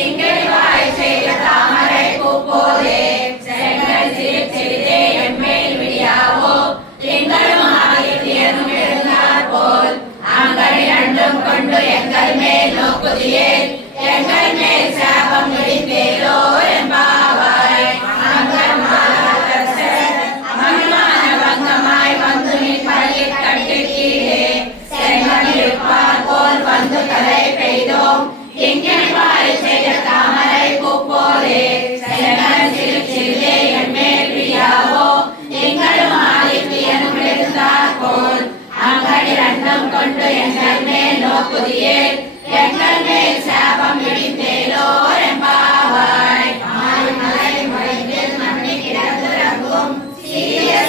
கிங்கிணிவாய் செய்த தாமரை பூ போலே செங்கல் சிரிதே எம்மேல் விடியாவோ திங்களும் ஆதித்யனும் எழுந்தார் போல் அங்கள் இரண்டும் கொண்டு எங்கள் மேல் நோக்குதியே எங்கள் மேல் சாபம் விடிந்தேலோ என்பாவாய் அமங்கமான பங்கமாய் வந்து நின் பள்ளி கட்டிக்கீழே செங்கனிருப்பார் போல் வந்து கரை பெய்தோம் கிங்கிணிவாய் செய்த தாமரை பூ போலே செங்கல் சிரிதே எம்மேல் விடியாவோ திங்களும் ஆதித்யனும் எழுந்தார் போல் அங்கள் இரண்டும் கொண்டு எங்கள் மேல் நோக்குதியே எங்கள் மேல்